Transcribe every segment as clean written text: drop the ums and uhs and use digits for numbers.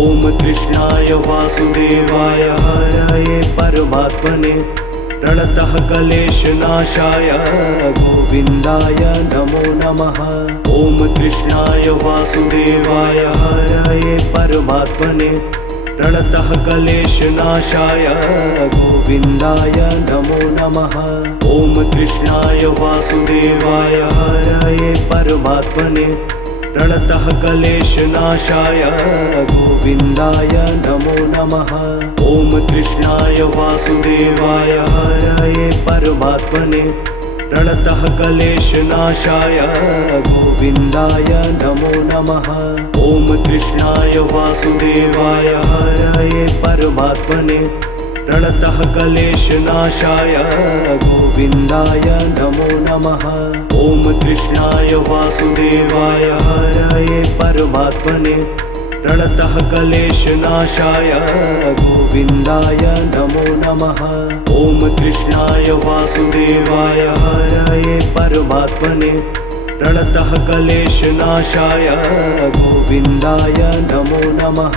ॐ कृष्णाय वासुदेवाय हरये परमात्मने प्रणतः क्लेशनाशाय गोविन्दाय नमो नमः। ॐ कृष्णाय वासुदेवाय हरये परमात्मने प्रणतः क्लेशनाशाय गोविन्दाय नमो नमः। ॐ कृष्णाय वासुदेवाय हरये परमात्मने प्रणतः क्लेशनाशाय गोविन्दाय नमो नमः। ॐ कृष्णाय वासुदेवाय हरये परमात्मने प्रणतः क्लेशनाशाय गोविन्दाय नमो नमः। ॐ कृष्णाय वासुदेवाय हरये परमात्मने प्रणतः क्लेशनाशाय गोविन्दाय नमो नमः। ॐ कृष्णाय वासुदेवाय हरये परमात्मने प्रणतः क्लेशनाशाय गोविन्दाय नमो नमः। ॐ कृष्णाय वासुदेवाय हरये परमात्मने प्रणतः क्लेशनाशाय गोविन्दाय नमो नमः।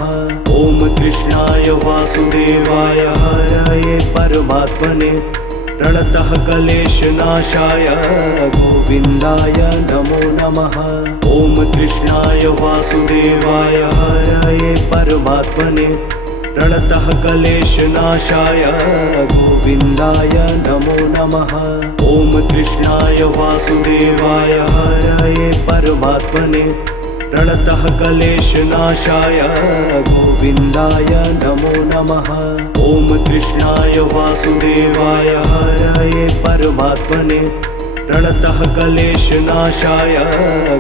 ॐ कृष्णाय वासुदेवाय हरये परमात्मने प्रणतः क्लेशनाशाय गोविन्दाय नमो नमः। ॐ कृष्णाय वासुदेवाय हरये परमात्मने प्रणतः क्लेशनाशाय गोविन्दाय नमो नमः। ॐ कृष्णाय वासुदेवाय हरये परमात्मने प्रणतः क्लेशनाशाय गोविन्दाय नमो नमः। ॐ कृष्णाय वासुदेवाय हरये परमात्मने प्रणतः क्लेशनाशाय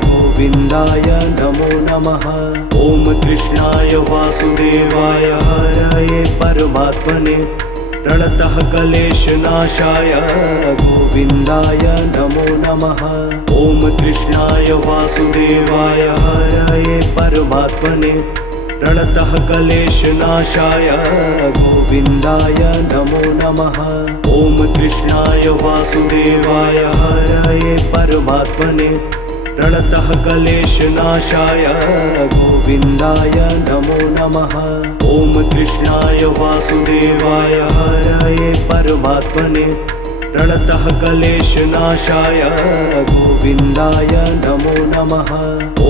गोविन्दाय नमो नमः। ॐ कृष्णाय वासुदेवाय हरये परमात्मने प्रणतः क्लेशनाशाय गोविन्दाय नमो नमः। ॐ कृष्णाय वासुदेवाय हरये परमात्मने प्रणतः क्लेशनाशाय गोविन्दाय नमो नमः। ॐ कृष्णाय वासुदेवाय हरये परमात्मने प्रणतः क्लेशनाशाय गोविन्दाय नमो नमः। ॐ कृष्णाय वासुदेवाय हरये परमात्मने प्रणतः क्लेशनाशाय गोविन्दाय नमो नमः।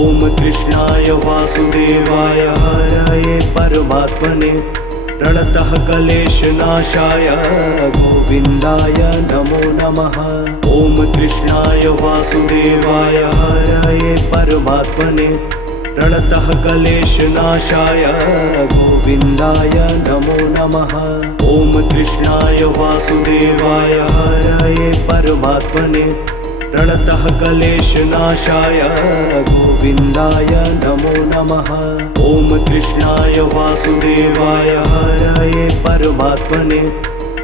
ॐ कृष्णाय वासुदेवाय हरये परमात्मने प्रणतः क्लेशनाशाय गोविन्दाय नमो नमः। ॐ कृष्णाय वासुदेवाय हरये परमात्मने प्रणतः क्लेशनाशाय गोविन्दाय नमो नमः। ॐ कृष्णाय वासुदेवाय हरये परमात्मने प्रणतः क्लेशनाशाय गोविन्दाय नमो नमः। ॐ कृष्णाय वासुदेवाय हरये परमात्मने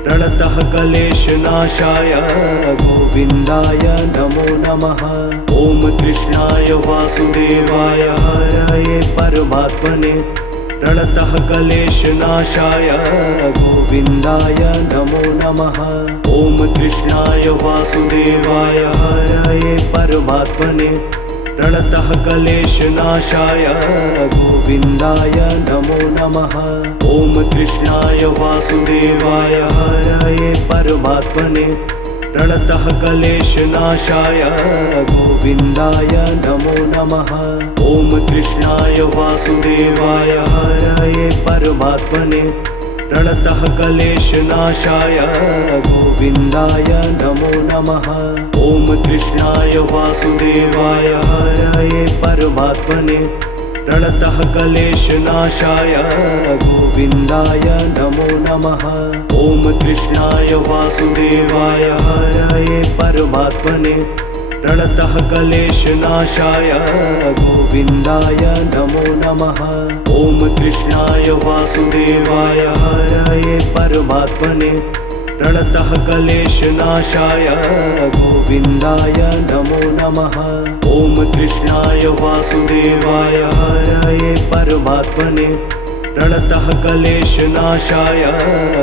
प्रणतः क्लेशनाशाय गोविन्दाय नमो नमः। ॐ कृष्णाय वासुदेवाय हरये परमात्मने प्रणतः क्लेशनाशाय गोविन्दाय नमो नमः। ॐ कृष्णाय वासुदेवाय हरये परमात्मने प्रणतः क्लेशनाशाय गोविन्दाय नमो नमः। ॐ कृष्णाय वासुदेवाय हरये परमात्मने प्रणतः क्लेशनाशाय गोविन्दाय नमो नमः। ॐ कृष्णाय वासुदेवाय हरये परमात्मने प्रणतः क्लेशनाशाय गोविन्दाय नमो नमः। ॐ कृष्णाय वासुदेवाय हरये परमात्मने प्रणतः क्लेशनाशाय गोविन्दाय नमो नमः। ॐ कृष्णाय वासुदेवाय हरये परमात्मने प्रणतः क्लेशनाशाय गोविन्दाय नमो नमः। ॐ कृष्णाय वासुदेवाय हरये परमात्मने प्रणतः क्लेशनाशाय गोविन्दाय नमो नमः। ॐ कृष्णाय वासुदेवाय हरये परमात्मने प्रणतः क्लेशनाशाय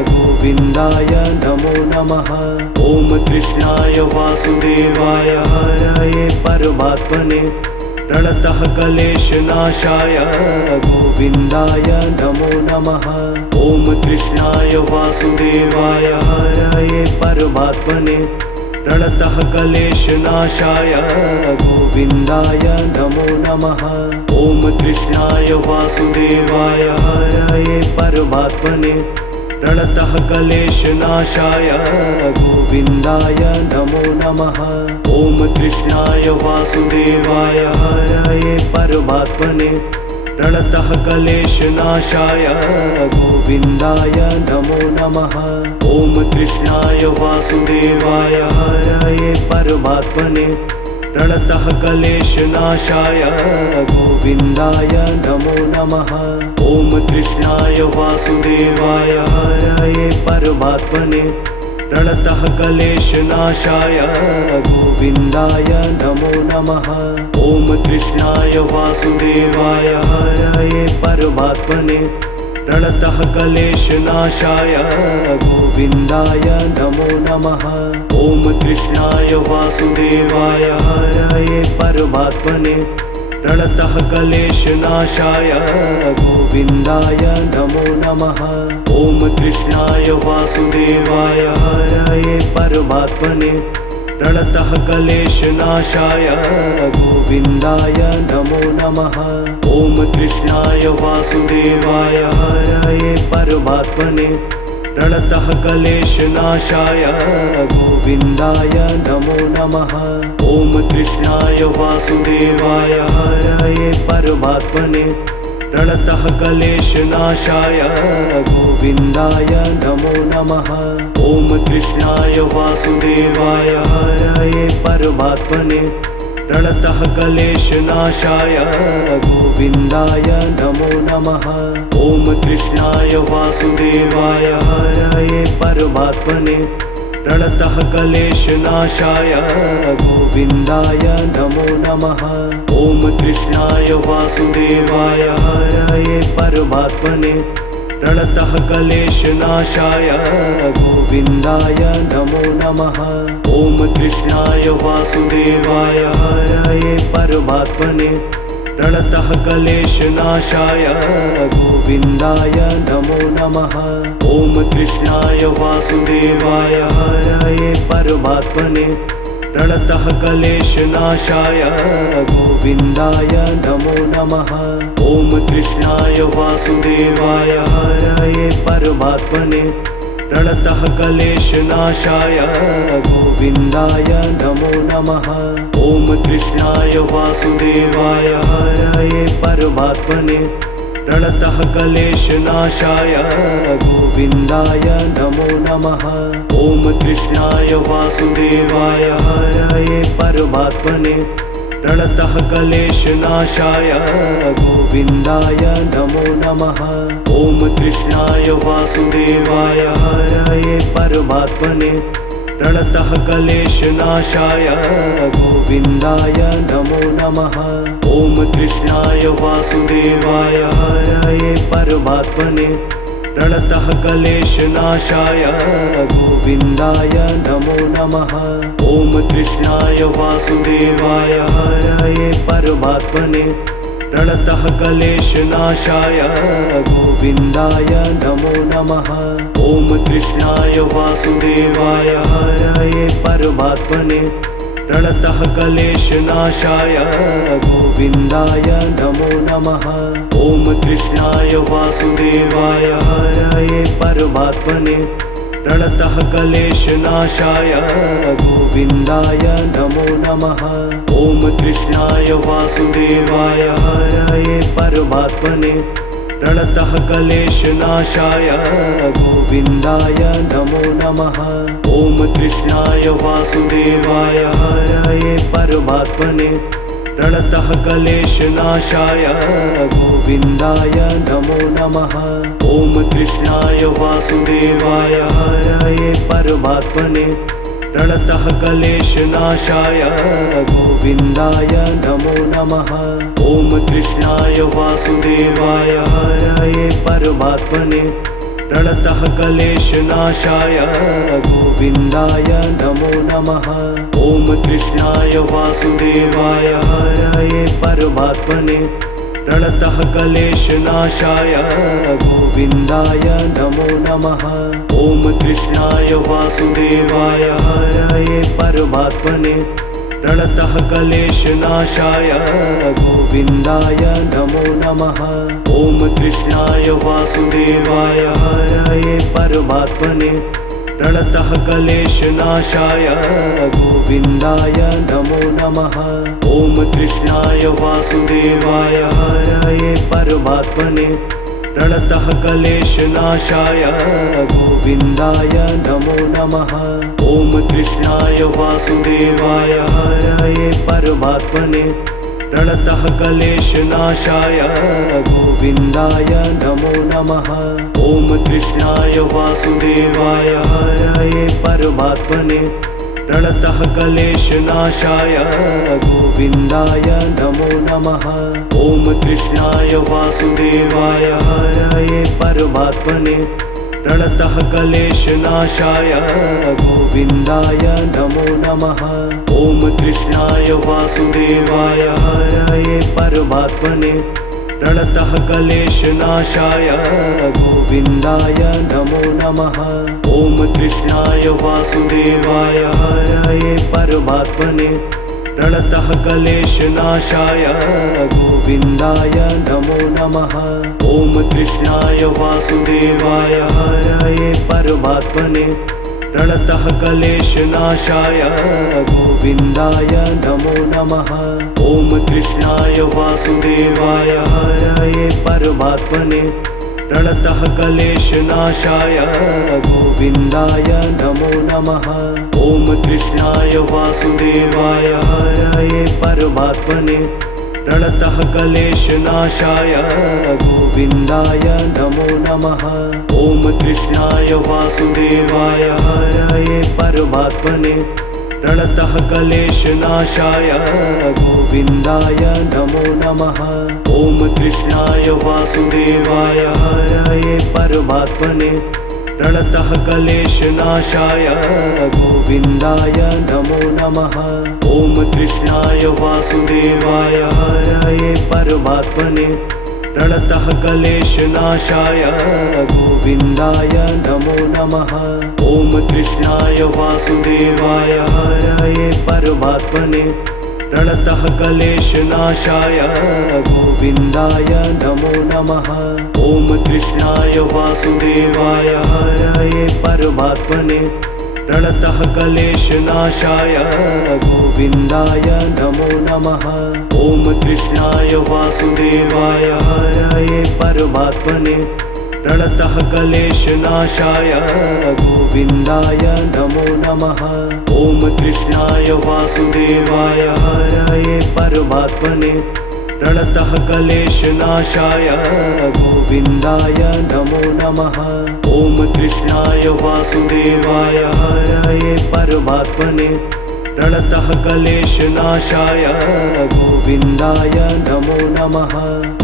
गोविन्दाय नमो नमः। ॐ कृष्णाय वासुदेवाय हरये परमात्मने प्रणतः क्लेशनाशाय गोविन्दाय नमो नमः। ॐ कृष्णाय वासुदेवाय हरये परमात्मने प्रणतः क्लेशनाशाय गोविन्दाय नमो नमः। ॐ कृष्णाय वासुदेवाय हरये परमात्मने प्रणतः क्लेशनाशाय गोविन्दाय नमो नमः। ॐ कृष्णाय वासुदेवाय हरये परमात्मने प्रणतः क्लेशनाशाय गोविन्दाय नमो नमः। ॐ कृष्णाय वासुदेवाय हरये परमात्मने प्रणतः क्लेशनाशाय गोविन्दाय नमो नमः। ॐ कृष्णाय वासुदेवाय हरये परमात्मने प्रणतः क्लेशनाशाय गोविन्दाय नमो नमः। ॐ कृष्णाय वासुदेवाय हरये परमात्मने प्रणतः क्लेशनाशाय गोविन्दाय नमो नमः। ॐ कृष्णाय वासुदेवाय हरये परमात्मने प्रणतः क्लेशनाशाय गोविन्दाय नमो नमः। ॐ कृष्णाय वासुदेवाय हरये परमात्मने प्रणतः क्लेशनाशाय गोविन्दाय नमो नमः। ॐ कृष्णाय वासुदेवाय हरये परमात्मने प्रणतः क्लेशनाशाय गोविन्दाय नमो नमः। ॐ कृष्णाय वासुदेवाय हरये परमात्मने प्रणतः क्लेशनाशाय गोविन्दाय नमो नमः। ॐ कृष्णाय वासुदेवाय हरये परमात्मने प्रणतः क्लेशनाशाय गोविन्दाय नमो नमः। ॐ कृष्णाय वासुदेवाय हरये परमात्मने प्रणतः क्लेशनाशाय गोविन्दाय नमो नमः। ॐ कृष्णाय वासुदेवाय हरये परमात्मने प्रणतः क्लेशनाशाय गोविन्दाय नमो नमः। ॐ कृष्णाय वासुदेवाय हरये परमात्मने प्रणतः क्लेशनाशाय गोविन्दाय नमो नमः। ॐ कृष्णाय वासुदेवाय हरये परमात्मने प्रणतः क्लेशनाशाय गोविन्दाय नमो नमः। ॐ कृष्णाय वासुदेवाय हरये परमात्मने प्रणतः क्लेशनाशाय गोविन्दाय नमो नमः। ॐ कृष्णाय वासुदेवाय हरये परमात्मने प्रणतः क्लेशनाशाय गोविन्दाय नमो नमः। ॐ कृष्णाय वासुदेवाय हरये परमात्मने प्रणतः क्लेशनाशाय गोविन्दाय नमो नमः। ॐ कृष्णाय वासुदेवाय हरये परमात्मने प्रणतः क्लेशनाशाय गोविन्दाय नमो नमः। ॐ कृष्णाय वासुदेवाय हरये परमात्मने प्रणतः क्लेशनाशाय गोविन्दाय नमो नमः। ॐ कृष्णाय वासुदेवाय हरये परमात्मने प्रणतः क्लेशनाशाय गोविन्दाय नमो नमः। ॐ कृष्णाय वासुदेवाय हरये परमात्मने प्रणतः क्लेशनाशाय गोविन्दाय नमो नमः। ॐ कृष्णाय वासुदेवाय हरये परमात्मने प्रणतः क्लेशनाशाय गोविन्दाय नमो नमः। ॐ कृष्णाय वासुदेवाय हरये परमात्मने प्रणतः क्लेशनाशाय गोविन्दाय नमो नमः। ॐ कृष्णाय वासुदेवाय हरये परमात्मने प्रणतः क्लेशनाशाय गोविन्दाय नमो नमः। ॐ कृष्णाय वासुदेवाय हरये परमात्मने प्रणतः क्लेशनाशाय गोविन्दाय नमो नमः। ॐ कृष्णाय वासुदेवाय हरये परमात्मने प्रणतः क्लेशनाशाय गोविन्दाय नमो नमः। ॐ कृष्णाय वासुदेवाय हरये परमात्मने प्रणतः क्लेशनाशाय गोविन्दाय नमो नमः। ॐ कृष्णाय वासुदेवाय हरये परमात्मने प्रणतः क्लेशनाशाय गोविन्दाय नमो नमः। ॐ कृष्णाय वासुदेवाय हरये परमात्मने प्रणतः क्लेशनाशाय गोविन्दाय नमो नमः। ॐ कृष्णाय वासुदेवाय हरये परमात्मने प्रणतः क्लेशनाशाय गोविन्दाय नमो नमः। ॐ कृष्णाय वासुदेवाय हरये परमात्मने प्रणतः क्लेशनाशाय गोविन्दाय नमो नमः। ॐ कृष्णाय वासुदेवाय हरये परमात्मने प्रणतः क्लेशनाशाय गोविन्दाय नमो नमः। ॐ कृष्णाय वासुदेवाय हरये परमात्मने प्रणतः क्लेशनाशाय गोविन्दाय नमो नमः। ॐ कृष्णाय वासुदेवाय हरये परमात्मने प्रणतः क्लेशनाशाय गोविन्दाय नमो नमः। ॐ कृष्णाय वासुदेवाय हरये परमात्मने प्रणतः क्लेशनाशाय गोविन्दाय नमो नमः। ॐ कृष्णाय वासुदेवाय हरये परमात्मने प्रणतः क्लेशनाशाय गोविन्दाय नमो नमः। ॐ कृष्णाय वासुदेवाय हरये परमात्मने प्रणतः क्लेशनाशाय गोविन्दाय नमो नमः। ॐ कृष्णाय वासुदेवाय हरये परमात्मने प्रणतः क्लेशनाशाय गोविन्दाय नमो नमः। ॐ कृष्णाय वासुदेवाय हरये परमात्मने प्रणतः क्लेशनाशाय गोविन्दाय नमो नमः। ॐ कृष्णाय वासुदेवाय हरये परमात्मने प्रणतः क्लेशनाशाय गोविन्दाय नमो नमः। ॐ कृष्णाय वासुदेवाय हरये परमात्मने प्रणतः क्लेशनाशाय गोविन्दाय नमो नमः। ॐ कृष्णाय वासुदेवाय हरये परमात्मने प्रणतः क्लेशनाशाय गोविन्दाय नमो नमः। ॐ कृष्णाय वासुदेवाय हरये परमात्मने प्रणतः क्लेशनाशाय गोविन्दाय नमो नमः। ॐ कृष्णाय वासुदेवाय हरये परमात्मने प्रणतः क्लेशनाशाय गोविन्दाय नमो नमः। ॐ कृष्णाय वासुदेवाय हरये परमात्मने प्रणतः क्लेशनाशाय गोविन्दाय नमो नमः। ॐ कृष्णाय वासुदेवाय हरये परमात्मने प्रणतः क्लेशनाशाय गोविन्दाय नमो नमः।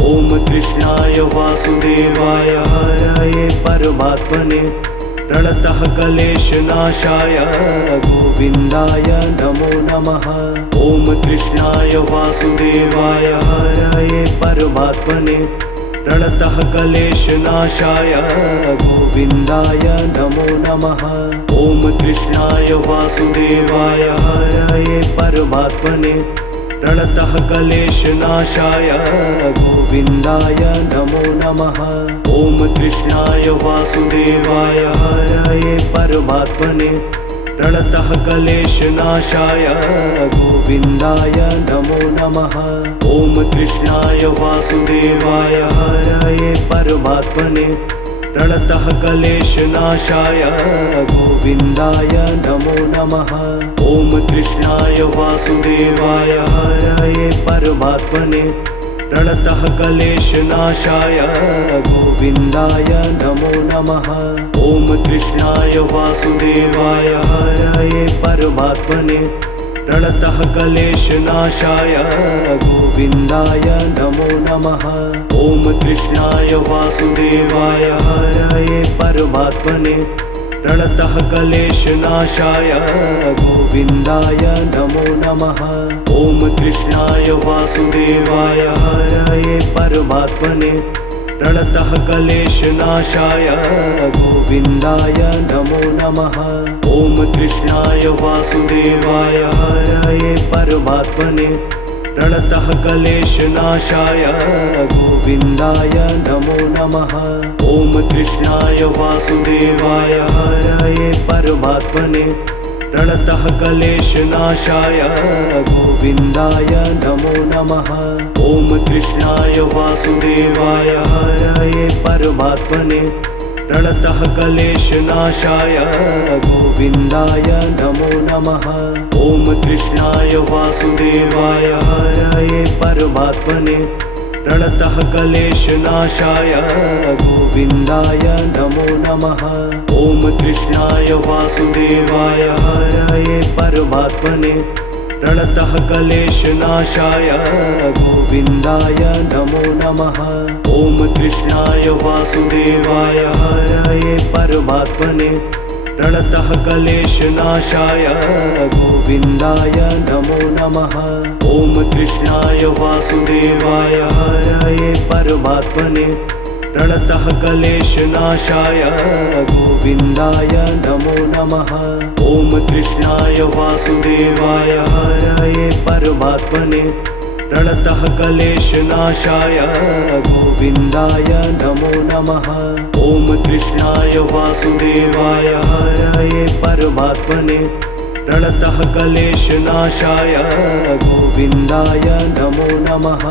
ॐ कृष्णाय वासुदेवाय हरये परमात्मने प्रणतः क्लेशनाशाय गोविन्दाय नमो नमः। ॐ कृष्णाय वासुदेवाय हरये परमात्मने प्रणतः क्लेशनाशाय गोविन्दाय नमो नमः। ॐ कृष्णाय वासुदेवाय हरये परमात्मने प्रणतः क्लेशनाशाय गोविन्दाय नमो नमः। ॐ कृष्णाय वासुदेवाय हरये परमात्मने प्रणतः क्लेशनाशाय गोविन्दाय नमो नमः। ॐ कृष्णाय वासुदेवाय हरये परमात्मने प्रणतः क्लेशनाशाय गोविन्दाय नमो नमः। ॐ कृष्णाय वासुदेवाय हरये परमात्मने प्रणतः क्लेशनाशाय गोविन्दाय नमो नमः। ॐ कृष्णाय वासुदेवाय हरये परमात्मने प्रणतः क्लेशनाशाय गोविन्दाय नमो नमः। ॐ कृष्णाय वासुदेवाय हरये परमात्मने प्रणतः क्लेशनाशाय गोविन्दाय नमो नमः। ॐ कृष्णाय वासुदेवाय हरये परमात्मने प्रणतः क्लेशनाशाय गोविन्दाय नमो नमः। ॐ कृष्णाय वासुदेवाय हरये परमात्मने प्रणतः क्लेशनाशाय गोविन्दाय नमो नमः। ॐ कृष्णाय वासुदेवाय हरये परमात्मने प्रणतः क्लेशनाशाय गोविन्दाय नमो नमः। ॐ कृष्णाय वासुदेवाय हरये परमात्मने प्रणतः क्लेशनाशाय गोविन्दाय नमो नमः। ॐ कृष्णाय वासुदेवाय हरये परमात्मने प्रणतः क्लेशनाशाय गोविन्दाय नमो नमः। ॐ कृष्णाय वासुदेवाय हरये परमात्मने प्रणतः क्लेशनाशाय गोविन्दाय नमो नमः। ॐ कृष्णाय वासुदेवाय हरये परमात्मने प्रणतः क्लेशनाशाय गोविन्दाय नमो नमः। ॐ कृष्णाय वासुदेवाय हरये परमात्मने प्रणतः क्लेशनाशाय गोविन्दाय नमो नमः। ॐ कृष्णाय वासुदेवाय हरये परमात्मने प्रणतः क्लेशनाशाय गोविन्दाय नमो नमः। ॐ कृष्णाय वासुदेवाय हरये परमात्मने प्रणतः क्लेशनाशाय गोविन्दाय नमो नमः।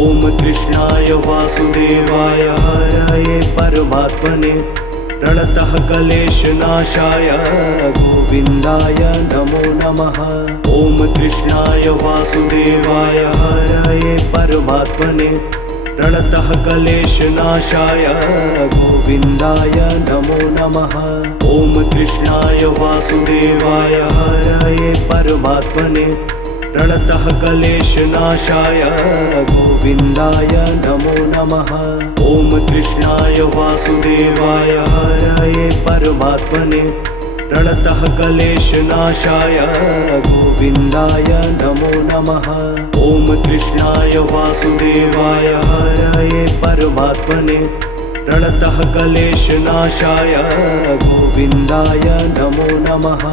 ॐ कृष्णाय वासुदेवाय हरये परमात्मने प्रणतः क्लेशनाशाय गोविन्दाय नमो नमः। ॐ कृष्णाय वासुदेवाय हरये परमात्मने प्रणतः क्लेशनाशाय गोविन्दाय नमो नमः। ॐ कृष्णाय वासुदेवाय हरये परमात्मने प्रणतः क्लेशनाशाय गोविन्दाय नमो नमः। ॐ कृष्णाय वासुदेवाय हरये परमात्मने प्रणतः क्लेशनाशाय गोविन्दाय नमो नमः। ॐ कृष्णाय वासुदेवाय हरये परमात्मने प्रणतः क्लेशनाशाय गोविन्दाय नमो नमः।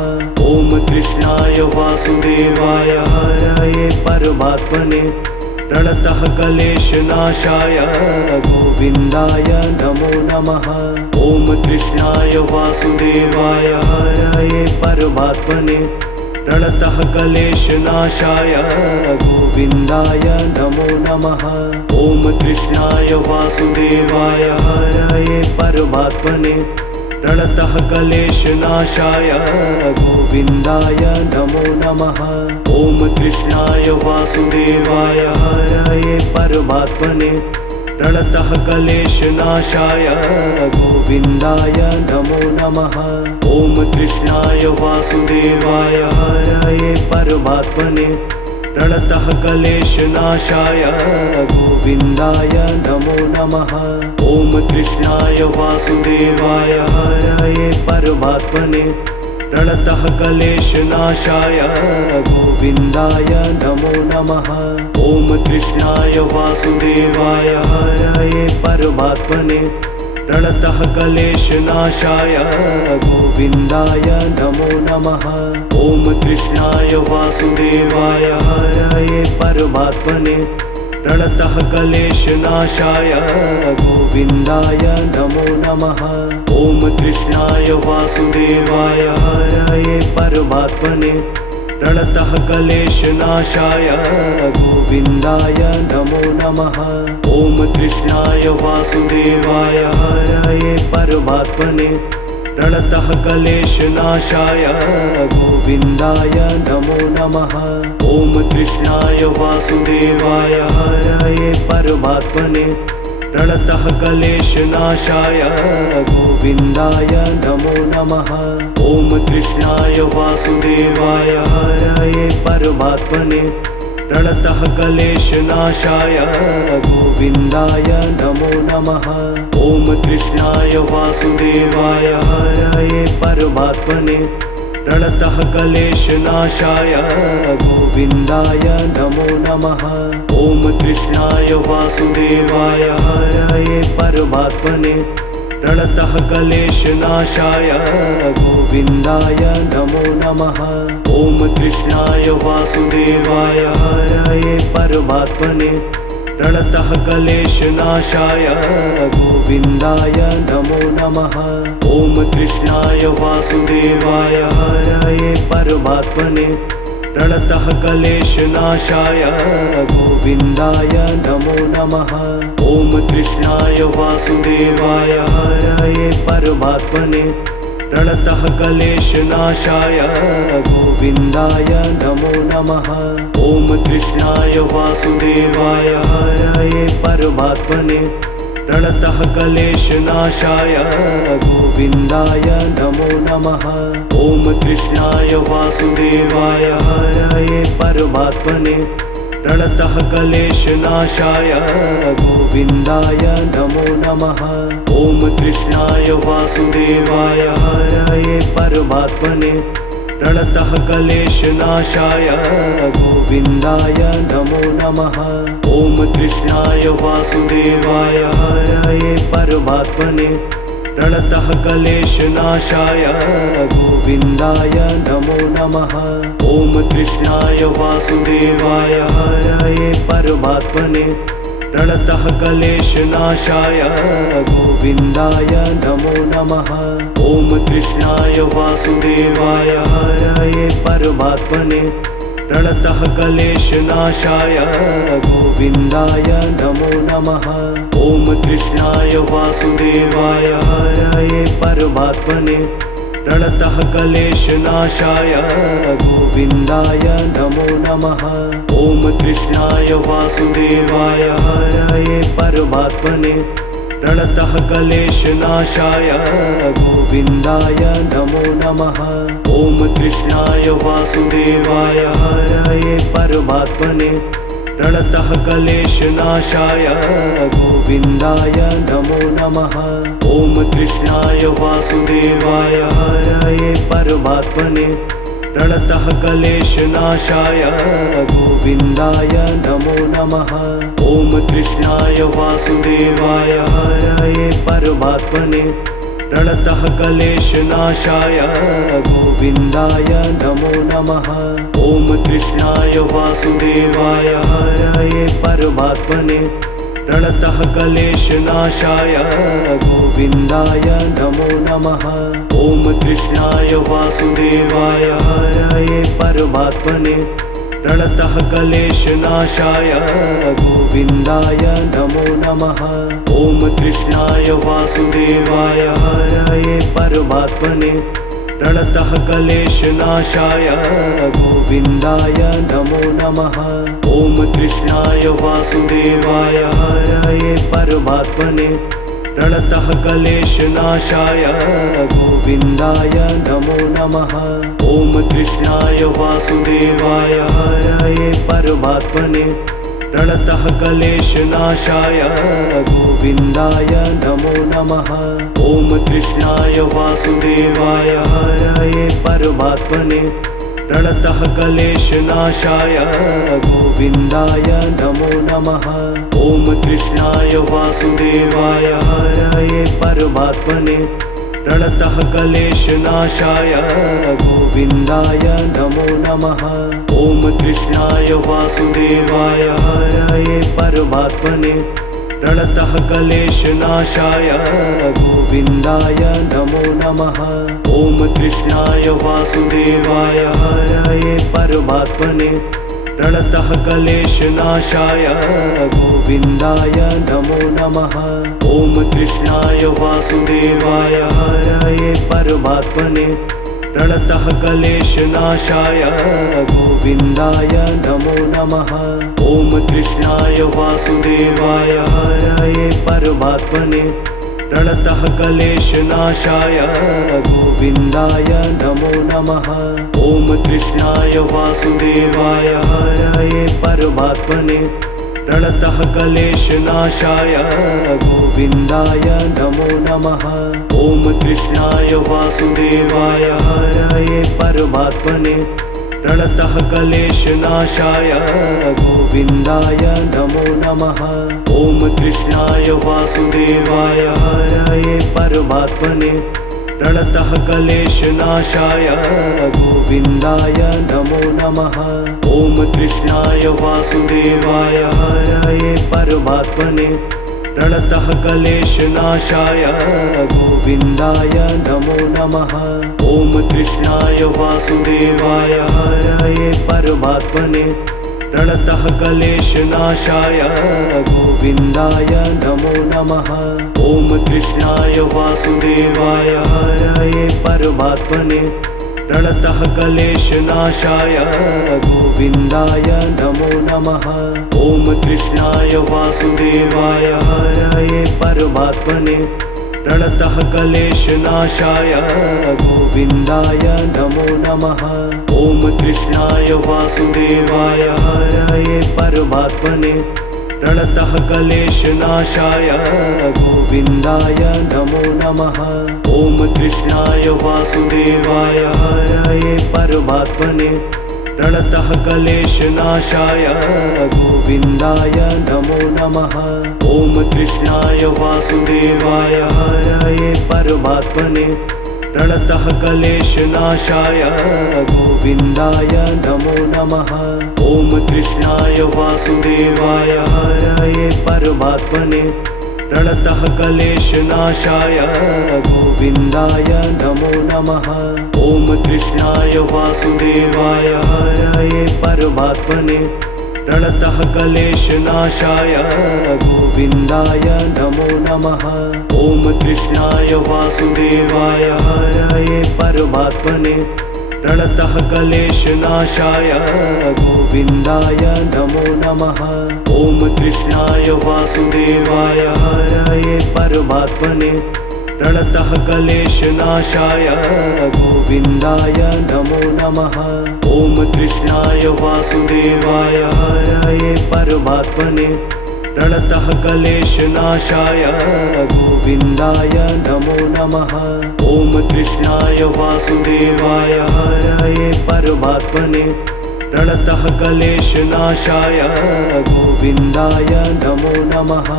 ॐ कृष्णाय वासुदेवाय हरये परमात्मने प्रणतः क्लेशनाशाय गोविन्दाय नमो नमः। ॐ कृष्णाय वासुदेवाय हरये परमात्मने प्रणतः क्लेशनाशाय गोविन्दाय नमो नमः। ॐ कृष्णाय वासुदेवाय हरये परमात्मने प्रणतः क्लेशनाशाय गोविन्दाय नमो नमः। ॐ कृष्णाय वासुदेवाय हरये परमात्मने प्रणतः क्लेशनाशाय गोविन्दाय नमो नमः। ॐ कृष्णाय वासुदेवाय हरये परमात्मने प्रणतः क्लेशनाशाय गोविन्दाय नमो नमः। ॐ कृष्णाय वासुदेवाय हरये परमात्मने प्रणतः क्लेशनाशाय गोविन्दाय नमो नमः। ॐ कृष्णाय वासुदेवाय हरये परमात्मने प्रणतः क्लेशनाशाय गोविन्दाय नमो नमः। ॐ कृष्णाय वासुदेवाय हरये परमात्मने प्रणतः क्लेशनाशाय गोविन्दाय नमो नमः। ॐ कृष्णाय वासुदेवाय हरये परमात्मने प्रणतः क्लेशनाशाय गोविन्दाय नमो नमः। ॐ कृष्णाय वासुदेवाय हरये परमात्मने प्रणतः क्लेशनाशाय गोविन्दाय नमो नमः। ॐ कृष्णाय वासुदेवाय हरये परमात्मने प्रणतः क्लेशनाशाय गोविन्दाय नमो नमः। ॐ कृष्णाय वासुदेवाय हरये परमात्मने प्रणतः क्लेशनाशाय गोविन्दाय नमो नमः। ॐ कृष्णाय वासुदेवाय हरये परमात्मने प्रणतः क्लेशनाशाय गोविन्दाय नमो नमः। ॐ कृष्णाय वासुदेवाय हरये परमात्मने प्रणतः क्लेशनाशाय गोविन्दाय नमो नमः। ॐ कृष्णाय वासुदेवाय हरये परमात्मने प्रणतः क्लेशनाशाय गोविन्दाय नमो नमः। ॐ कृष्णाय वासुदेवाय हरये परमात्मने प्रणतः क्लेशनाशाय गोविन्दाय नमो नमः। ॐ कृष्णाय वासुदेवाय हरये परमात्मने प्रणतः क्लेशनाशाय गोविन्दाय नमो नमः। ॐ कृष्णाय वासुदेवाय हरये परमात्मने प्रणतः क्लेशनाशाय गोविन्दाय नमो नमः। ॐ कृष्णाय वासुदेवाय हरये परमात्मने प्रणतः क्लेशनाशाय गोविन्दाय नमो नमः। ॐ कृष्णाय वासुदेवाय हरये परमात्मने प्रणतः क्लेशनाशाय गोविन्दाय नमो नमः। ॐ कृष्णाय वासुदेवाय हरये परमात्मने प्रणतः क्लेशनाशाय गोविन्दाय नमो नमः। ॐ कृष्णाय वासुदेवाय हरये परमात्मने प्रणतः क्लेशनाशाय गोविन्दाय नमो नमः। ॐ कृष्णाय वासुदेवाय हरये परमात्मने प्रणतः क्लेशनाशाय गोविन्दाय नमो नमः। ॐ कृष्णाय वासुदेवाय हरये परमात्मने प्रणतः क्लेशनाशाय गोविन्दाय नमो नमः। ॐ कृष्णाय वासुदेवाय हरये परमात्मने प्रणतः क्लेशनाशाय गोविन्दाय नमो नमः। ॐ कृष्णाय वासुदेवाय हरये परमात्मने प्रणतः क्लेशनाशाय गोविन्दाय नमो नमः। ॐ कृष्णाय वासुदेवाय हरये परमात्मने प्रणतः क्लेशनाशाय गोविन्दाय नमो नमः। ॐ कृष्णाय वासुदेवाय हरये परमात्मने प्रणतः क्लेशनाशाय गोविन्दाय नमो नमः। ॐ कृष्णाय वासुदेवाय हरये परमात्मने प्रणतः क्लेशनाशाय गोविन्दाय नमो नमः। ॐ कृष्णाय वासुदेवाय हरये परमात्मने प्रणतः क्लेशनाशाय गोविन्दाय नमो नमः। ॐ कृष्णाय वासुदेवाय हरये परमात्मने प्रणतः क्लेशनाशाय गोविन्दाय नमो नमः। ॐ कृष्णाय वासुदेवाय हरये परमात्मने प्रणतः क्लेशनाशाय गोविन्दाय नमो नमः। ॐ कृष्णाय वासुदेवाय हरये परमात्मने प्रणतः क्लेशनाशाय गोविन्दाय नमो नमः। ॐ कृष्णाय वासुदेवाय हरये परमात्मने प्रणतः क्लेशनाशाय गोविन्दाय नमो नमः। ॐ कृष्णाय वासुदेवाय हरये परमात्मने प्रणतः क्लेशनाशाय गोविन्दाय नमो नमः। ॐ कृष्णाय वासुदेवाय हरये परमात्मने प्रणतः क्लेशनाशाय गोविन्दाय नमो नमः। ॐ कृष्णाय वासुदेवाय हरये परमात्मने प्रणतः क्लेशनाशाय गोविन्दाय नमो नमः। ॐ कृष्णाय वासुदेवाय हरये परमात्मने प्रणतः क्लेशनाशाय गोविन्दाय नमो नमः। ॐ कृष्णाय वासुदेवाय हरये परमात्मने प्रणतः क्लेशनाशाय गोविन्दाय नमो नमः। ॐ कृष्णाय वासुदेवाय हरये परमात्मने प्रणतः क्लेशनाशाय गोविन्दाय नमो नमः। ॐ कृष्णाय वासुदेवाय हरये परमात्मने प्रणतः क्लेशनाशाय गोविन्दाय नमो नमः। ॐ कृष्णाय वासुदेवाय हरये परमात्मने प्रणतः क्लेशनाशाय गोविन्दाय नमो नमः। ॐ कृष्णाय वासुदेवाय हरये परमात्मने प्रणतः क्लेशनाशाय गोविन्दाय नमो नमः। ॐ कृष्णाय वासुदेवाय हरये परमात्मने प्रणतः क्लेशनाशाय गोविन्दाय नमो नमः। ॐ कृष्णाय वासुदेवाय हरये परमात्मने प्रणतः क्लेशनाशाय गोविन्दाय नमो नमः। ॐ कृष्णाय वासुदेवाय हरये परमात्मने प्रणतः क्लेशनाशाय गोविन्दाय नमो नमः। ॐ कृष्णाय वासुदेवाय हरये परमात्मने प्रणतः क्लेशनाशाय गोविन्दाय नमो नमः। ॐ कृष्णाय वासुदेवाय हरये परमात्मने प्रणतः क्लेशनाशाय गोविन्दाय नमो नमः। ॐ कृष्णाय वासुदेवाय हरये परमात्मने प्रणतः क्लेशनाशाय गोविन्दाय नमो नमः। ॐ कृष्णाय वासुदेवाय हरये परमात्मने प्रणतः क्लेशनाशाय गोविन्दाय नमो नमः। ॐ कृष्णाय वासुदेवाय हरये परमात्मने प्रणतः क्लेशनाशाय गोविन्दाय नमो नमः। ॐ कृष्णाय वासुदेवाय हरये परमात्मने प्रणतः क्लेशनाशाय गोविन्दाय नमो नमः। ॐ कृष्णाय वासुदेवाय हरये परमात्मने प्रणतः क्लेशनाशाय गोविन्दाय नमो नमः। ॐ कृष्णाय वासुदेवाय हरये परमात्मने प्रणतः क्लेशनाशाय गोविन्दाय नमो नमः। ॐ कृष्णाय वासुदेवाय हरये परमात्मने प्रणतः क्लेशनाशाय गोविन्दाय नमो नमः।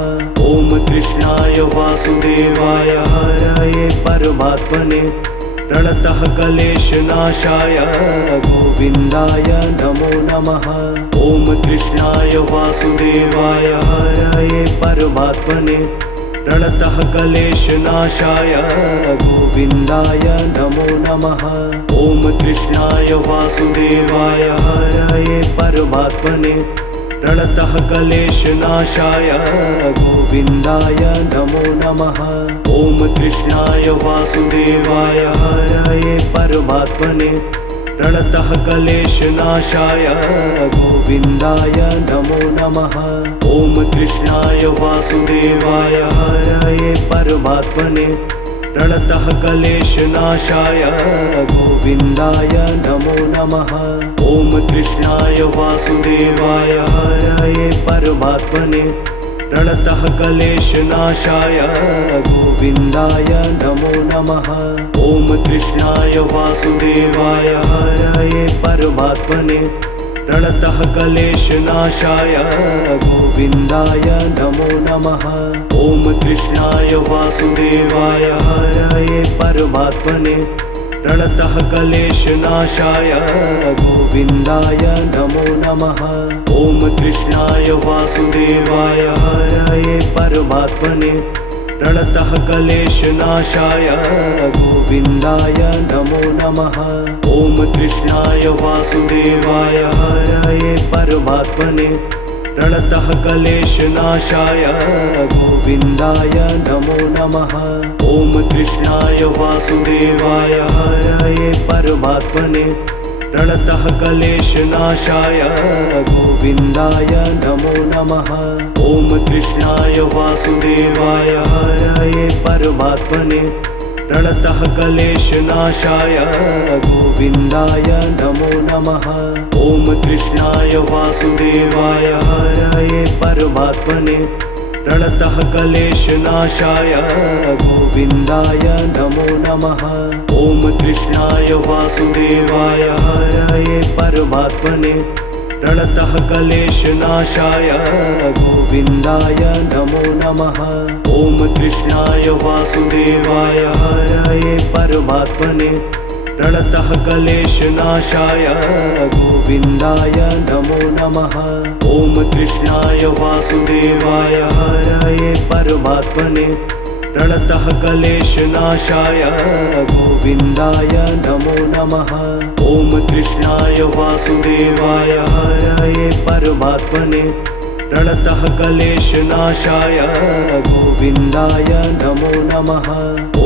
ॐ कृष्णाय वासुदेवाय हरये परमात्मने प्रणतः क्लेशनाशाय गोविन्दाय नमो नमः। ॐ कृष्णाय वासुदेवाय हरये परमात्मने प्रणतः क्लेशनाशाय गोविन्दाय नमो नमः। ॐ कृष्णाय वासुदेवाय हरये परमात्मने प्रणतः क्लेशनाशाय गोविन्दाय नमो नमः। ॐ कृष्णाय वासुदेवाय हरये परमात्मने प्रणतः क्लेशनाशाय गोविन्दाय नमो नमः। ॐ कृष्णाय वासुदेवाय हरये परमात्मने प्रणतः क्लेशनाशाय गोविन्दाय नमो नमः। ॐ कृष्णाय वासुदेवाय हरये परमात्मने प्रणतः क्लेशनाशाय गोविन्दाय नमो नमः। ॐ कृष्णाय वासुदेवाय हरये परमात्मने प्रणतः क्लेशनाशाय गोविन्दाय नमो नमः। ॐ कृष्णाय वासुदेवाय हरये परमात्मने प्रणतः क्लेशनाशाय गोविन्दाय नमो नमः। ॐ कृष्णाय वासुदेवाय हरये परमात्मने प्रणतः क्लेशनाशाय गोविन्दाय नमो नमः। ॐ कृष्णाय वासुदेवाय हरये परमात्मने प्रणतः क्लेशनाशाय गोविन्दाय नमो नमः। ॐ कृष्णाय वासुदेवाय हरये परमात्मने प्रणतः क्लेशनाशाय गोविन्दाय नमो नमः। ॐ कृष्णाय वासुदेवाय हरये परमात्मने प्रणतः क्लेशनाशाय गोविन्दाय नमो नमः। ॐ कृष्णाय वासुदेवाय हरये परमात्मने प्रणतः क्लेशनाशाय गोविन्दाय नमो नमः। ॐ कृष्णाय वासुदेवाय हरये परमात्मने प्रणतः क्लेशनाशाय गोविन्दाय नमो नमः। ॐ कृष्णाय वासुदेवाय हरये परमात्मने प्रणतः क्लेशनाशाय गोविन्दाय नमो नमः। ॐ कृष्णाय वासुदेवाय हरये परमात्मने प्रणतः क्लेशनाशाय गोविन्दाय नमो नमः। ॐ कृष्णाय वासुदेवाय हरये परमात्मने प्रणतः क्लेशनाशाय गोविन्दाय नमो नमः।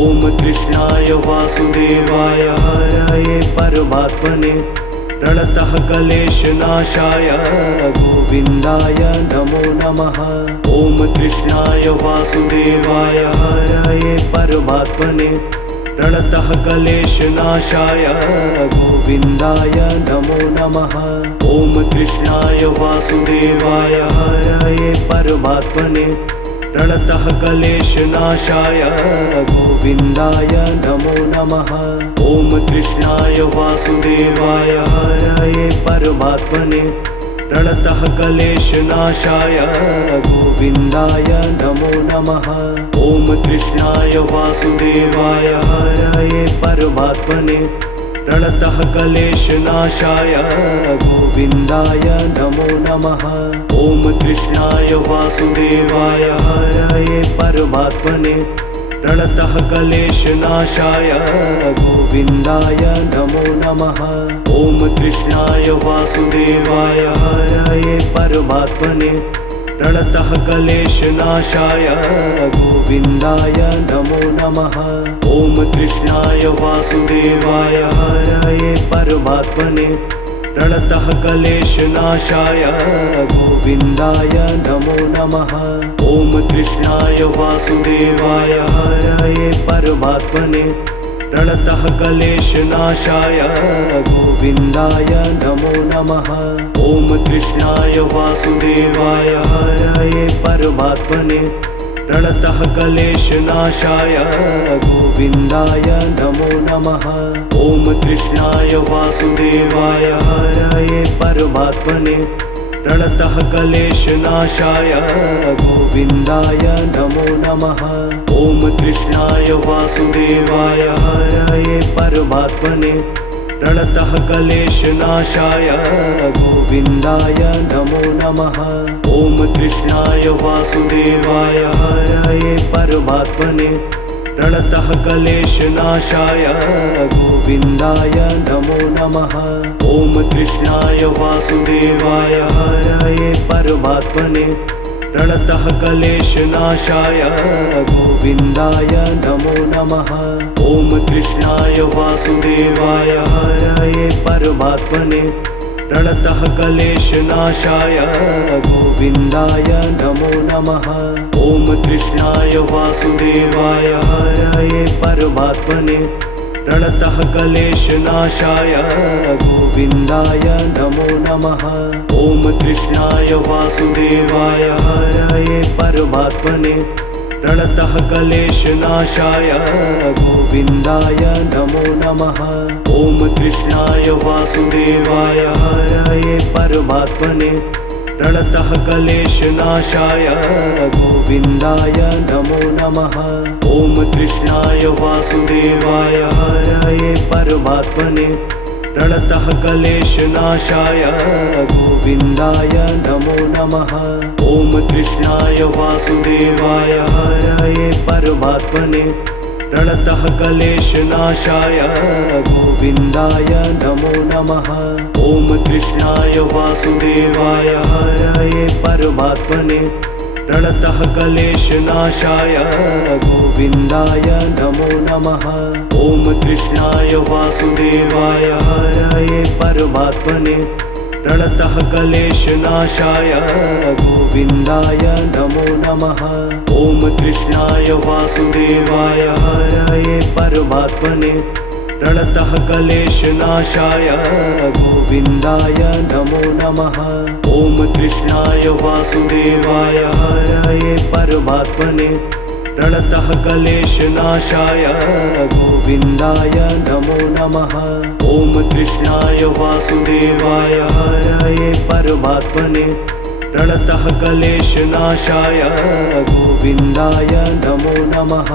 ॐ कृष्णाय वासुदेवाय हरये परमात्मने प्रणतः क्लेशनाशाय गोविन्दाय नमो नमः। ॐ कृष्णाय वासुदेवाय हरये परमात्मने प्रणतः क्लेशनाशाय गोविन्दाय नमो नमः। ॐ कृष्णाय वासुदेवाय हरये परमात्मने प्रणतः क्लेशनाशाय गोविन्दाय नमो नमः। ॐ कृष्णाय वासुदेवाय हरये परमात्मने प्रणतः क्लेशनाशाय गोविन्दाय नमो नमः। ॐ कृष्णाय वासुदेवाय हरये परमात्मने प्रणतः क्लेशनाशाय गोविन्दाय नमो नमः। ॐ कृष्णाय वासुदेवाय हरये परमात्मने प्रणतः क्लेशनाशाय गोविन्दाय नमो नमः। ॐ कृष्णाय वासुदेवाय हरये परमात्मने प्रणतः क्लेशनाशाय गोविन्दाय नमो नमः। ॐ कृष्णाय वासुदेवाय हरये परमात्मने प्रणतः क्लेशनाशाय गोविन्दाय नमो नमः। ॐ कृष्णाय वासुदेवाय हरये परमात्मने प्रणतः क्लेशनाशाय गोविन्दाय नमो नमः। ॐ कृष्णाय वासुदेवाय हरये परमात्मने प्रणतः क्लेशनाशाय गोविन्दाय नमो नमः। ॐ कृष्णाय वासुदेवाय हरये परमात्मने प्रणतः क्लेशनाशाय गोविन्दाय नमो नमः। ॐ कृष्णाय वासुदेवाय हरये परमात्मने प्रणतः क्लेशनाशाय गोविन्दाय नमो नमः। ॐ कृष्णाय वासुदेवाय हरये परमात्मने प्रणतः क्लेशनाशाय गोविन्दाय नमो नमः। ॐ कृष्णाय वासुदेवाय हरये परमात्मने प्रणतः क्लेशनाशाय गोविन्दाय नमो नमः। ॐ कृष्णाय वासुदेवाय हरये परमात्मने प्रणतः क्लेशनाशाय गोविन्दाय नमो नमः। ॐ कृष्णाय वासुदेवाय हरये परमात्मने प्रणतः क्लेशनाशाय गोविन्दाय नमो नमः। ॐ कृष्णाय वासुदेवाय हरये परमात्मने प्रणतः क्लेशनाशाय गोविन्दाय नमो नमः। ॐ कृष्णाय वासुदेवाय हरये परमात्मने प्रणतः क्लेशनाशाय गोविन्दाय नमो नमः। ॐ कृष्णाय वासुदेवाय हरये परमात्मने प्रणतः क्लेशनाशाय गोविन्दाय नमो नमः। ॐ कृष्णाय वासुदेवाय हरये परमात्मने प्रणतः क्लेशनाशाय गोविन्दाय नमो नमः। ॐ कृष्णाय वासुदेवाय हरये परमात्मने प्रणतः क्लेशनाशाय गोविन्दाय नमो नमः। ॐ कृष्णाय वासुदेवाय हरये परमात्मने प्रणतः क्लेशनाशाय गोविन्दाय नमो नमः। ॐ कृष्णाय वासुदेवाय हरये परमात्मने प्रणतः क्लेशनाशाय गोविन्दाय नमो नमः। ॐ कृष्णाय वासुदेवाय हरये परमात्मने प्रणतः क्लेशनाशाय गोविन्दाय नमो नमः। ॐ कृष्णाय वासुदेवाय हरये परमात्मने प्रणतः क्लेशनाशाय गोविन्दाय नमो नमः।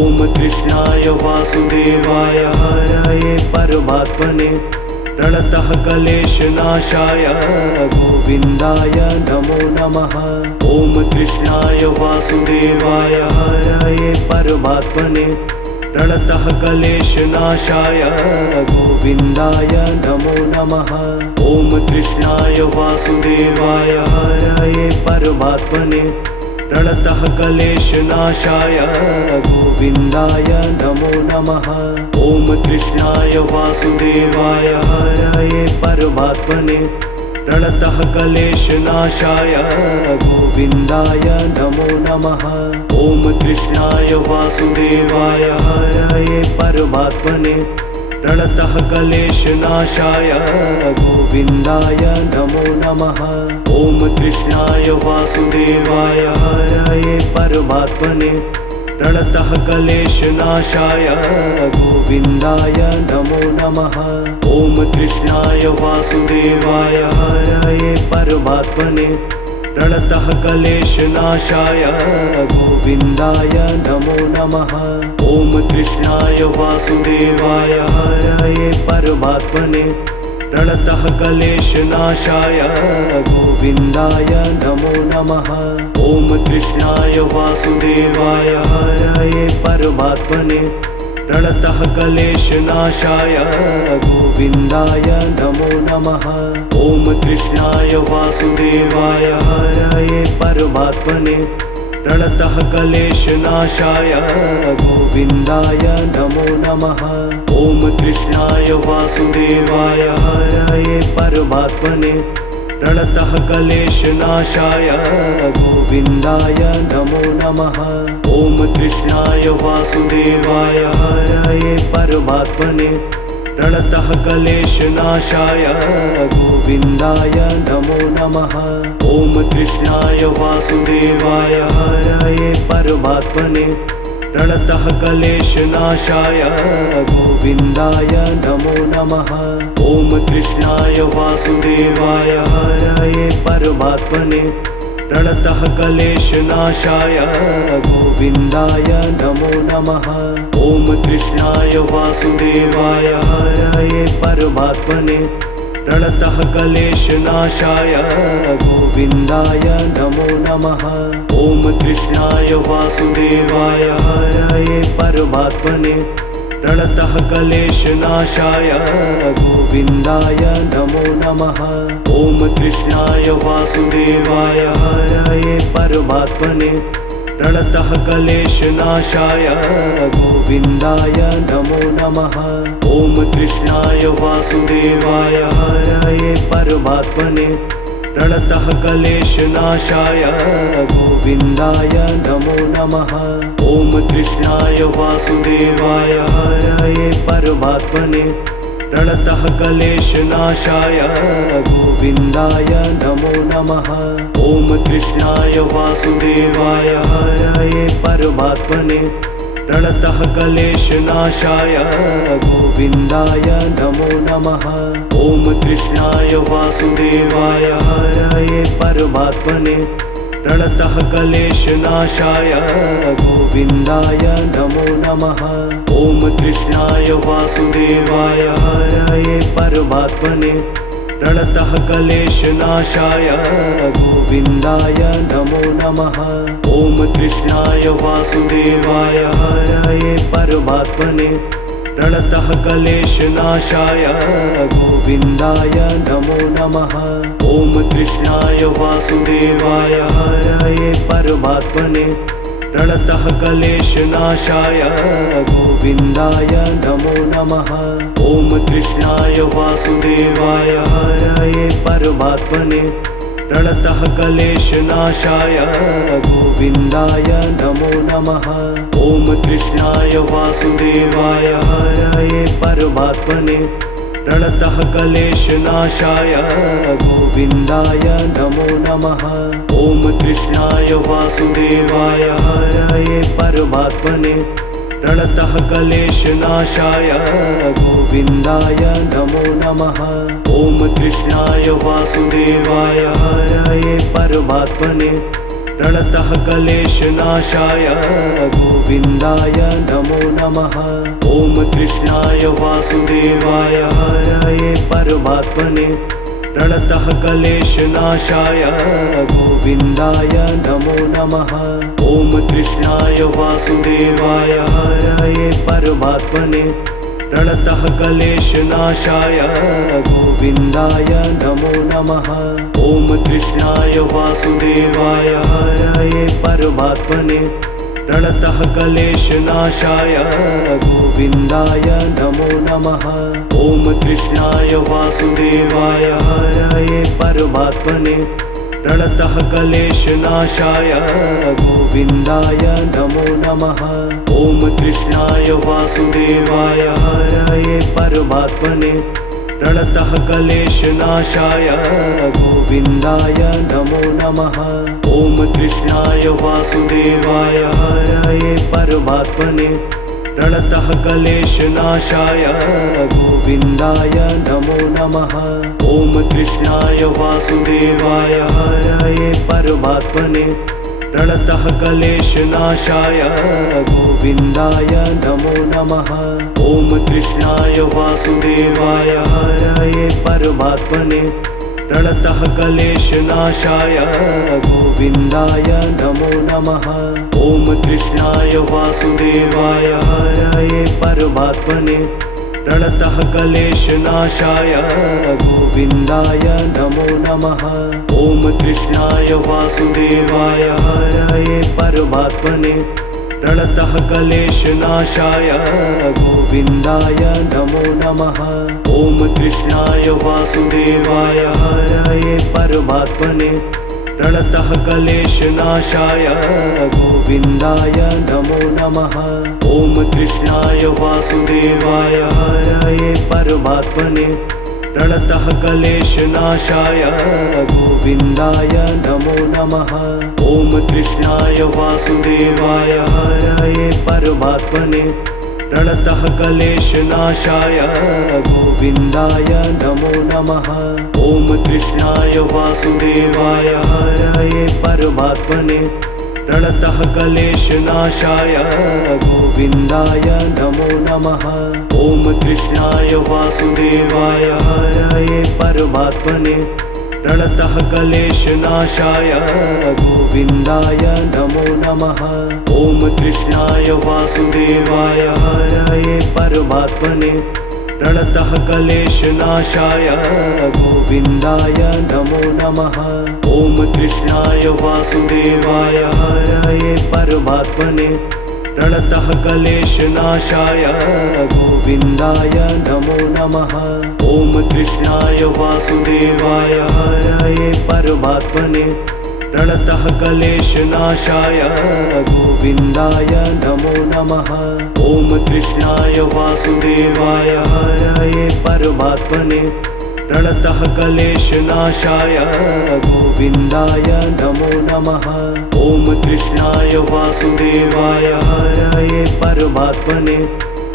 ॐ कृष्णाय वासुदेवाय हरये परमात्मने प्रणतः क्लेशनाशाय गोविन्दाय नमो नमः। ॐ कृष्णाय वासुदेवाय हरये परमात्मने प्रणतः क्लेशनाशाय गोविन्दाय नमो नमः। ॐ कृष्णाय वासुदेवाय हरये परमात्मने प्रणतः क्लेशनाशाय गोविन्दाय नमो नमः। ॐ कृष्णाय वासुदेवाय हरये परमात्मने प्रणतः क्लेशनाशाय गोविन्दाय नमो नमः। ॐ कृष्णाय वासुदेवाय हरये परमात्मने प्रणतः क्लेशनाशाय गोविन्दाय नमो नमः। ॐ कृष्णाय वासुदेवाय हरये परमात्मने प्रणतः क्लेशनाशाय गोविन्दाय नमो नमः। ॐ कृष्णाय वासुदेवाय हरये परमात्मने प्रणतः क्लेशनाशाय गोविन्दाय नमो नमः। ॐ कृष्णाय वासुदेवाय हरये परमात्मने प्रणतः क्लेशनाशाय गोविन्दाय नमो नमः। ॐ कृष्णाय वासुदेवाय हरये परमात्मने प्रणतः क्लेशनाशाय गोविन्दाय नमो नमः। ॐ कृष्णाय वासुदेवाय हरये परमात्मने प्रणतः क्लेशनाशाय गोविन्दाय नमो नमः। ॐ कृष्णाय वासुदेवाय हरये परमात्मने प्रणतः क्लेशनाशाय गोविन्दाय नमो नमः। ॐ कृष्णाय वासुदेवाय हरये परमात्मने प्रणतः क्लेशनाशाय गोविन्दाय नमो नमः। ॐ कृष्णाय वासुदेवाय हरये परमात्मने प्रणतः क्लेशनाशाय गोविन्दाय नमो नमः। ॐ कृष्णाय वासुदेवाय हरये परमात्मने प्रणतः क्लेशनाशाय गोविन्दाय नमो नमः। ॐ कृष्णाय वासुदेवाय हरये परमात्मने प्रणतः क्लेशनाशाय गोविन्दाय नमो नमः। ॐ कृष्णाय वासुदेवाय हरये परमात्मने प्रणतः क्लेशनाशाय गोविन्दाय नमो नमः। ॐ कृष्णाय वासुदेवाय हरये परमात्मने प्रणतः क्लेशनाशाय गोविन्दाय नमो नमः। ॐ कृष्णाय वासुदेवाय हरये परमात्मने प्रणतः क्लेशनाशाय गोविन्दाय नमो नमः। ॐ कृष्णाय वासुदेवाय हरये परमात्मने प्रणतः क्लेशनाशाय गोविन्दाय नमो नमः। ॐ कृष्णाय वासुदेवाय हरये परमात्मने प्रणतः क्लेशनाशाय गोविन्दाय नमो नमः। ॐ कृष्णाय वासुदेवाय हरये परमात्मने प्रणतः क्लेशनाशाय गोविन्दाय नमो नमः। ॐ कृष्णाय वासुदेवाय हरये परमात्मने प्रणतः क्लेशनाशाय गोविन्दाय नमो नमः। ॐ कृष्णाय वासुदेवाय हरये परमात्मने प्रणतः क्लेशनाशाय गोविन्दाय नमो नमः। ॐ कृष्णाय वासुदेवाय हरये परमात्मने प्रणतः क्लेशनाशाय गोविन्दाय नमो नमः। ॐ कृष्णाय वासुदेवाय हरये परमात्मने प्रणतः क्लेशनाशाय गोविन्दाय नमो नमः। ॐ कृष्णाय वासुदेवाय हरये परमात्मने प्रणतः क्लेशनाशाय गोविन्दाय नमो नमः। ॐ कृष्णाय वासुदेवाय हरये परमात्मने प्रणतः क्लेशनाशाय गोविन्दाय नमो नमः। ॐ कृष्णाय वासुदेवाय हरये परमात्मने प्रणतः क्लेशनाशाय गोविन्दाय नमो नमः। ॐ कृष्णाय वासुदेवाय हरये परमात्मने प्रणतः क्लेशनाशाय गोविन्दाय नमो नमः। ॐ कृष्णाय वासुदेवाय हरये परमात्मने प्रणतः क्लेशनाशाय गोविन्दाय नमो नमः। ॐ कृष्णाय वासुदेवाय हरये परमात्मने प्रणतः क्लेशनाशाय गोविन्दाय नमो नमः। ॐ कृष्णाय वासुदेवाय हरये परमात्मने प्रणतः क्लेशनाशाय गोविन्दाय नमो नमः। ॐ कृष्णाय वासुदेवाय हरये परमात्मने प्रणतः क्लेशनाशाय गोविन्दाय नमो नमः। ॐ कृष्णाय वासुदेवाय हरये परमात्मने प्रणतः क्लेशनाशाय गोविन्दाय नमो नमः। ॐ कृष्णाय वासुदेवाय हरये परमात्मने प्रणतः क्लेशनाशाय गोविन्दाय नमो नमः। ॐ कृष्णाय वासुदेवाय हरये परमात्मने प्रणतः क्लेशनाशाय गोविन्दाय नमो नमः। ॐ कृष्णाय वासुदेवाय हरये परमात्मने प्रणतः क्लेशनाशाय गोविन्दाय नमो नमः। ॐ कृष्णाय वासुदेवाय हरये परमात्मने प्रणतः क्लेशनाशाय गोविन्दाय नमो नमः। ॐ कृष्णाय वासुदेवाय हरये परमात्मने प्रणतः क्लेशनाशाय गोविन्दाय नमो नमः। ॐ कृष्णाय वासुदेवाय हरये परमात्मने प्रणतः क्लेशनाशाय गोविन्दाय नमो नमः। ॐ कृष्णाय वासुदेवाय हरये परमात्मने प्रणतः क्लेशनाशाय गोविन्दाय नमो नमः। ॐ कृष्णाय वासुदेवाय हरये परमात्मने प्रणतः क्लेशनाशाय गोविन्दाय नमो नमः। ॐ कृष्णाय वासुदेवाय हरये परमात्मने प्रणतः क्लेशनाशाय गोविन्दाय नमो नमः। ॐ कृष्णाय वासुदेवाय हरये परमात्मने प्रणतः क्लेशनाशाय गोविन्दाय नमो नमः। ॐ कृष्णाय वासुदेवाय हरये परमात्मने प्रणतः क्लेशनाशाय गोविन्दाय नमो नमः। ॐ कृष्णाय वासुदेवाय हरये परमात्मने प्रणतः क्लेशनाशाय गोविन्दाय नमो नमः। ॐ कृष्णाय वासुदेवाय हरये परमात्मने प्रणतः क्लेशनाशाय गोविन्दाय नमो नमः। ॐ कृष्णाय वासुदेवाय हरये परमात्मने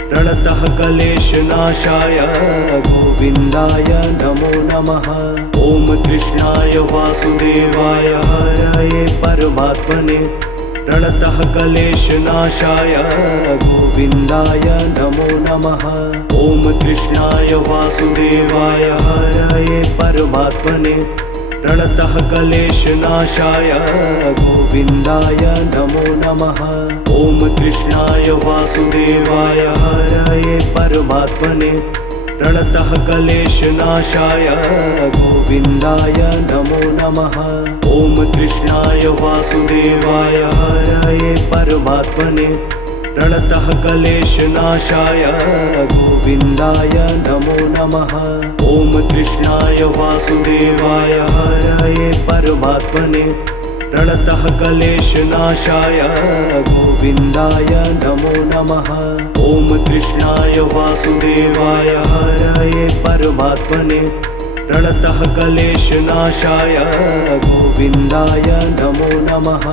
प्रणतः क्लेशनाशाय गोविन्दाय नमो नमः। ॐ कृष्णाय वासुदेवाय हरये परमात्मने प्रणतः क्लेशनाशाय गोविन्दाय नमो नमः। ॐ कृष्णाय वासुदेवाय हरये परमात्मने प्रणतः क्लेशनाशाय गोविन्दाय नमो नमः। ॐ कृष्णाय वासुदेवाय हरये परमात्मने प्रणतः क्लेशनाशाय गोविन्दाय नमो नमः। ॐ कृष्णाय वासुदेवाय हरये परमात्मने प्रणतः क्लेशनाशाय गोविन्दाय नमो नमः। ॐ कृष्णाय वासुदेवाय हरये परमात्मने प्रणतः क्लेशनाशाय गोविन्दाय नमो नमः। ॐ कृष्णाय वासुदेवाय हरये परमात्मने प्रणतः क्लेशनाशाय गोविन्दाय नमो नमः।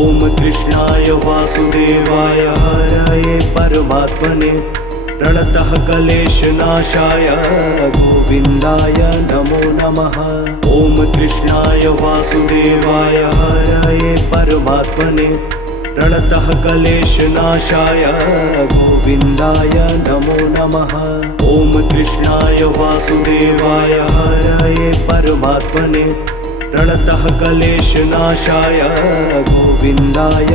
ॐ कृष्णाय वासुदेवाय हरये परमात्मने प्रणतः क्लेशनाशाय गोविन्दाय नमो नमः। ॐ कृष्णाय वासुदेवाय हरये परमात्मने प्रणतः क्लेशनाशाय गोविन्दाय नमो नमः। ॐ कृष्णाय वासुदेवाय हरये परमात्मने प्रणतः क्लेशनाशाय गोविन्दाय